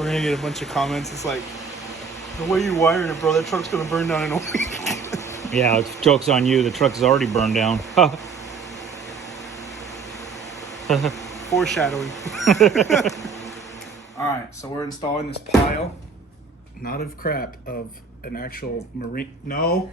we're gonna get a bunch of comments. It's like, the way you wired it, bro, that truck's gonna burn down in a week. Yeah, it's joke's on you. The truck is already burned down. Foreshadowing. All right, so we're installing this pile, not of crap, of an actual marine. No,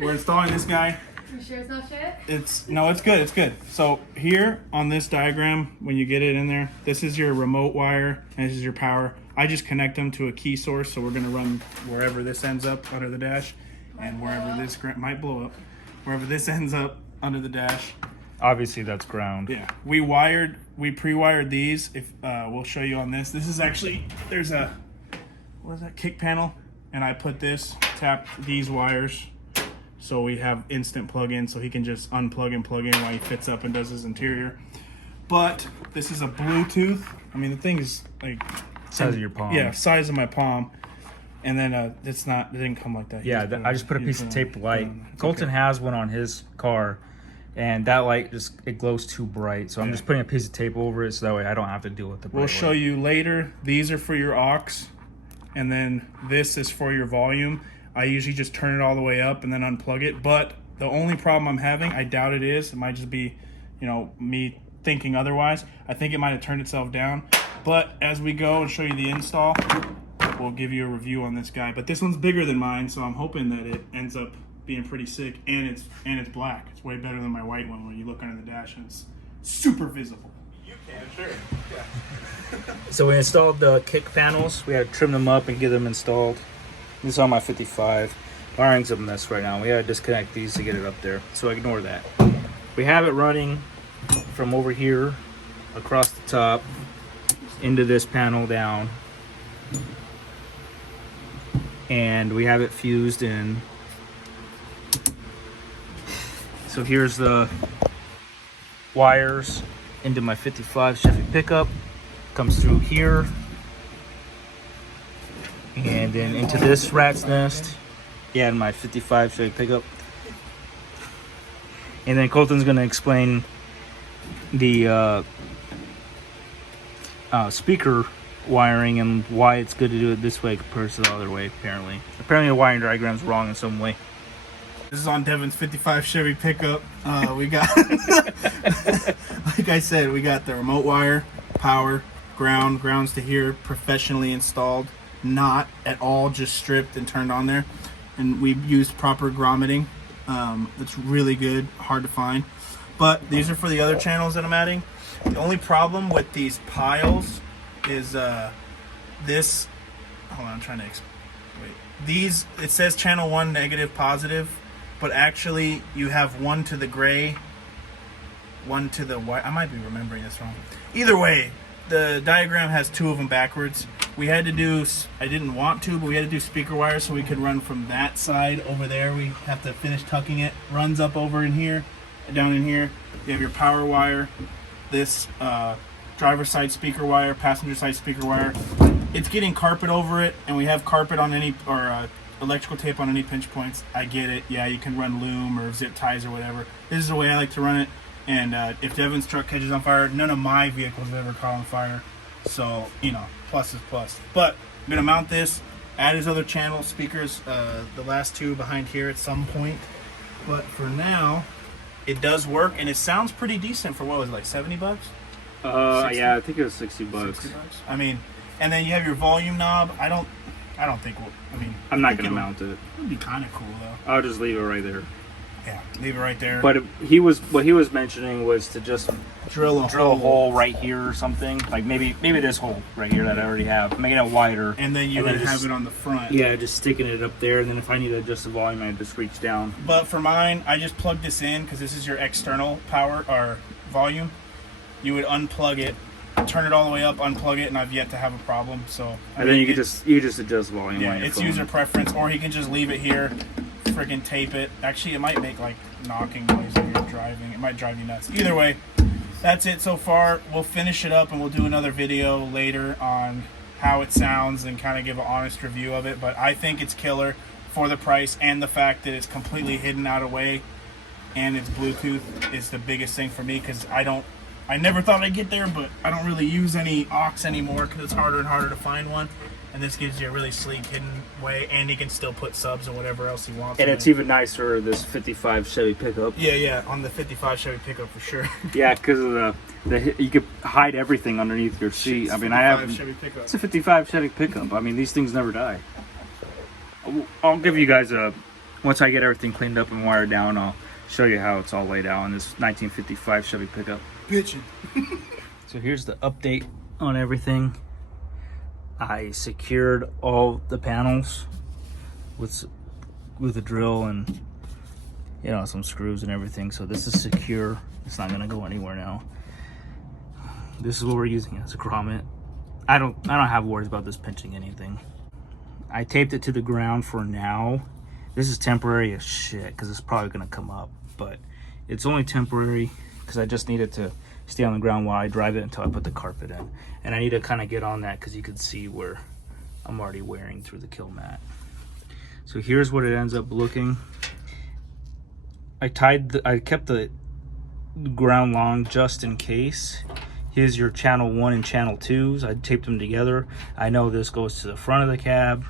we're installing this guy. You sure it's not shit? It's good. It's good. So here on this diagram, when you get it in there, this is your remote wire and this is your power. I just connect them to a key source, so we're gonna run wherever this ends up under the dash, and wherever this might blow up, wherever this ends up under the dash. Obviously, that's ground. Yeah, we pre-wired these. If we'll show you on this. This is actually, there's a, what is that, kick panel, and I put this, tap these wires, so we have instant plug-in, so he can just unplug and plug in while he fits up and does his interior. But this is a Bluetooth. I mean, the thing is like Size of your palm. Yeah, size of my palm. And then it didn't come like that. Yeah, I just put a piece of tape light. Colton has one on his car, and that light it glows too bright. So I'm just putting a piece of tape over it so that way I don't have to deal with the bright We'll show light. you later. These are for your aux, and then this is for your volume. I usually just turn it all the way up and then unplug it. But the only problem I'm having, I doubt it is, it might just be, me thinking otherwise. I think it might have turned itself down. But as we go and show you the install, we'll give you a review on this guy. But this one's bigger than mine, so I'm hoping that it ends up being pretty sick. And it's black. It's way better than my white one when you look under the dash and it's super visible. You can, sure. Yeah. So we installed the kick panels. We had to trim them up and get them installed. This is on my 55. Wiring's a mess right now. We had to disconnect these to get it up there, so ignore that. We have it running from over here across the top into this panel down, and we have it fused in. So here's the wires into my 55 Chevy pickup, comes through here and then into this rat's nest, in my 55 Chevy pickup. And then Colton's gonna explain the speaker wiring and why it's good to do it this way compared to the other way. Apparently the wiring diagram's wrong in some way. This is on Devin's 55 Chevy pickup. We got, like I said, we got the remote wire, power, grounds to here, professionally installed, not at all just stripped and turned on there. And we've used proper grommeting. It's really good, hard to find. But these are for the other channels that I'm adding. The only problem with these piles is this. Hold on, I'm trying to wait. These, it says channel 1 negative positive, but actually you have one to the gray, one to the white. I might be remembering this wrong. Either way, the diagram has two of them backwards. We had to do, I didn't want to, but we had to do speaker wire so we could run from that side over there. We have to finish tucking it. Runs up over in here, down in here. You have your power wire, this driver side speaker wire, passenger side speaker wire. It's getting carpet over it, and we have carpet on any, or electrical tape on any pinch points. I get it. Yeah, you can run loom or zip ties or whatever. This is the way I like to run it. And if Devin's truck catches on fire, none of my vehicles have ever caught on fire. So, plus is plus. But I'm going to mount this, add his other channel speakers, the last two behind here at some point. But for now, it does work, and it sounds pretty decent for, what was it, like 70 bucks? Yeah, I think it was 60 bucks. 60 bucks? I mean, and then you have your volume knob. I don't think I'm not going to mount it. It would be kind of cool, though. I'll just leave it right there. Yeah, leave it right there. But what he was mentioning was to just drill a hole right here or something. Like maybe this hole right here that I already have. Making it wider. And then you would have it on the front. Yeah, just sticking it up there. And then if I need to adjust the volume, I just reach down. But for mine, I just plug this in because this is your external power or volume. You would unplug it, turn it all the way up, unplug it, and I've yet to have a problem. So then you just adjust volume. Yeah, it's user preference, or he can just leave it here. Freaking tape it. Actually, it might make like knocking noise when you're driving. It might drive you nuts. Either way, that's it so far. We'll finish it up and we'll do another video later on how it sounds and kind of give an honest review of it. But I think it's killer for the price and the fact that it's completely hidden out of way and it's Bluetooth is the biggest thing for me because I I never thought I'd get there, but I don't really use any aux anymore because it's harder and harder to find one. And this gives you a really sleek, hidden way, and he can still put subs or whatever else he wants. And it's even nicer, this 55 Chevy pickup. Yeah, on the 55 Chevy pickup for sure. Yeah, because of the you could hide everything underneath your seat. I mean, it's a 55 Chevy pickup. I mean, these things never die. I'll give you guys once I get everything cleaned up and wired down, I'll show you how it's all laid out in this 1955 Chevy pickup. Bitchin'. So here's the update on everything. I secured all the panels with a drill and some screws and everything. So this is secure. It's not gonna go anywhere now. This is what we're using as a grommet. I don't have worries about this pinching anything. I taped it to the ground for now. This is temporary as shit because it's probably gonna come up, but it's only temporary because I just need it to stay on the ground while I drive it until I put the carpet in. And I need to kind of get on that because you can see where I'm already wearing through the kill mat. So here's what it ends up looking. I kept the ground long just in case. Here's your channel 1 and channel 2s. I taped them together. I know this goes to the front of the cab.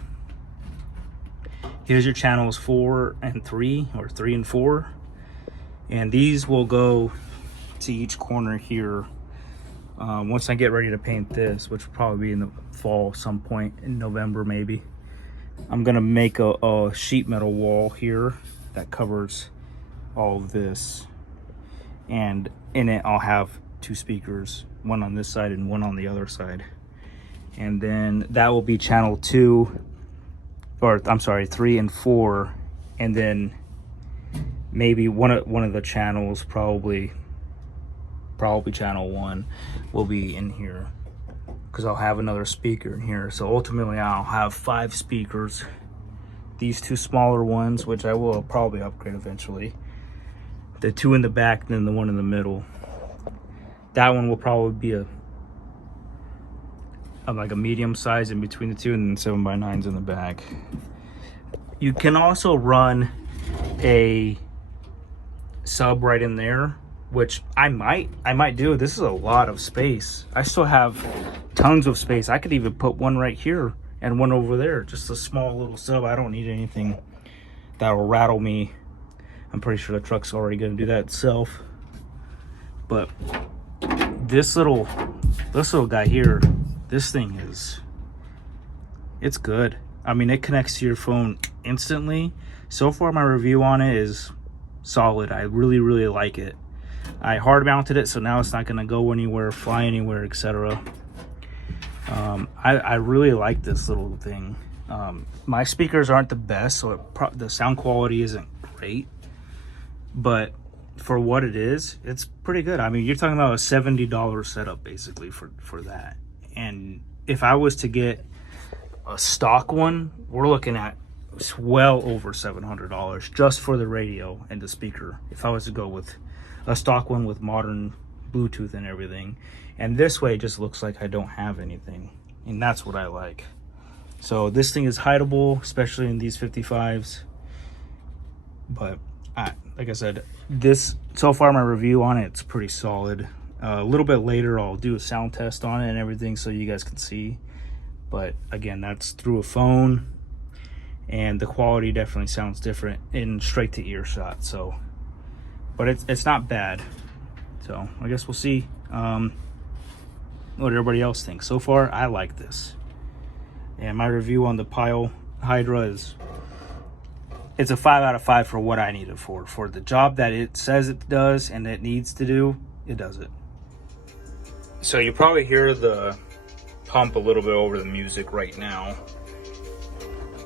Here's your channels 4 and 3, or 3 and 4. And these will go to each corner here. Once I get ready to paint this, which will probably be in the fall, some point in November maybe, I'm gonna make a sheet metal wall here that covers all of this, and in it I'll have 2 speakers, one on this side and one on the other side, and then that will be channel 2, or I'm sorry, 3 and 4, and then maybe one of the channels, probably channel 1 will be in here because I'll have another speaker in here. So ultimately I'll have 5 speakers. These 2 smaller ones, which I will probably upgrade eventually. The 2 in the back, then the one in the middle. That one will probably be like a medium size in between the 2, and then 7x9s in the back. You can also run a sub right in there, which I might do. This is a lot of space. I still have tons of space. I could even put one right here and one over there, just a small little sub. I don't need anything that will rattle me. I'm pretty sure the truck's already gonna do that itself. But this little guy here, this thing it's good. I mean, it connects to your phone instantly. So far my review on it is solid. I really like it. I hard mounted it, so now it's not gonna go anywhere, fly anywhere, etc. I really like this little thing. My speakers aren't the best, so the sound quality isn't great, but for what it is, it's pretty good. I mean, you're talking about a $70 setup basically for that. And if I was to get a stock one, we're looking at well over $700 just for the radio and the speaker, if I was to go with a stock one with modern Bluetooth and everything. And this way it just looks like I don't have anything, and that's what I like. So this thing is hideable, especially in these 55s. But like I said, this, so far my review on it's pretty solid. A little bit later I'll do a sound test on it and everything so you guys can see. But again, that's through a phone, and the quality definitely sounds different in straight to earshot. So, but it's not bad. So I guess we'll see what everybody else thinks. So far I like this, and my review on the Pyle Hydra it's a 5 out of 5 for what I need it for the job that it says it does and it needs to do. It does it. So you probably hear the pump a little bit over the music right now.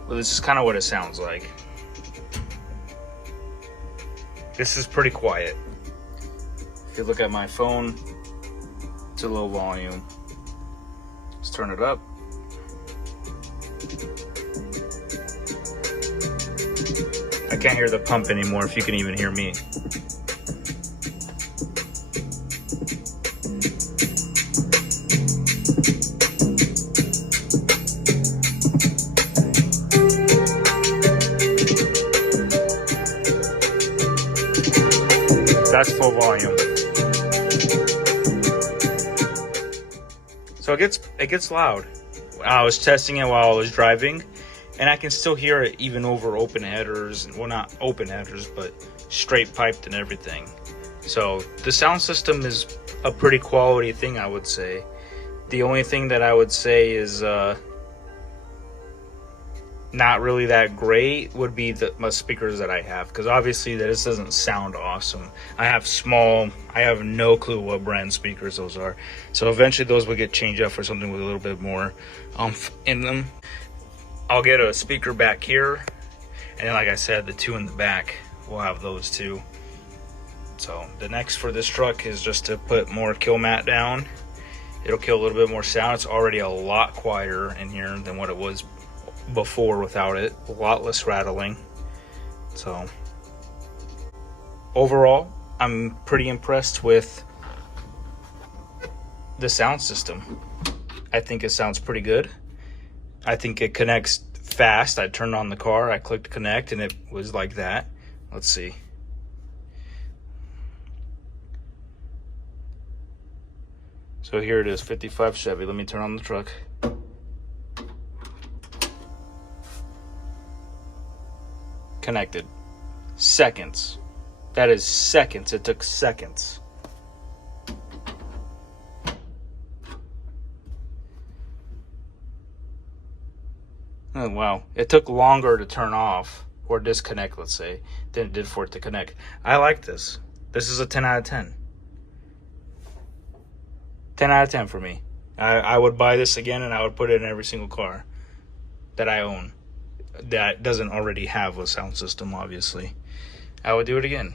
Well, this is kind of what it sounds like. This is pretty quiet. If you look at my phone, it's a low volume. Let's turn it up. I can't hear the pump anymore, if you can even hear me. That's full volume. So it gets loud. I was testing it while I was driving, and I can still hear it even over open headers. Well, not open headers, but straight piped and everything. So the sound system is a pretty quality thing, I would say. The only thing that I would say is not really that great would be my speakers that I have, because obviously this doesn't sound awesome. I have no clue what brand speakers those are, so eventually those will get changed up for something with a little bit more oomph in them. I'll get a speaker back here, and then like I said, the two in the back, we'll have those too. So the next for this truck is just to put more kill mat down. It'll kill a little bit more sound. It's already a lot quieter in here than what it was before without it. A lot less rattling. So overall, I'm pretty impressed with the sound system. I think it sounds pretty good. I think it connects fast. I turned on the car, I clicked connect, and it was like that. Let's see. So here it is, 55 Chevy. Let me turn on the truck. Connected. Seconds. That is seconds. It took seconds. Oh, wow. It took longer to turn off or disconnect, let's say, than it did for it to connect. I like this. This is a 10 out of 10. 10 out of 10 for me. I would buy this again, and I would put it in every single car that I own that doesn't already have a sound system, obviously. I would do it again.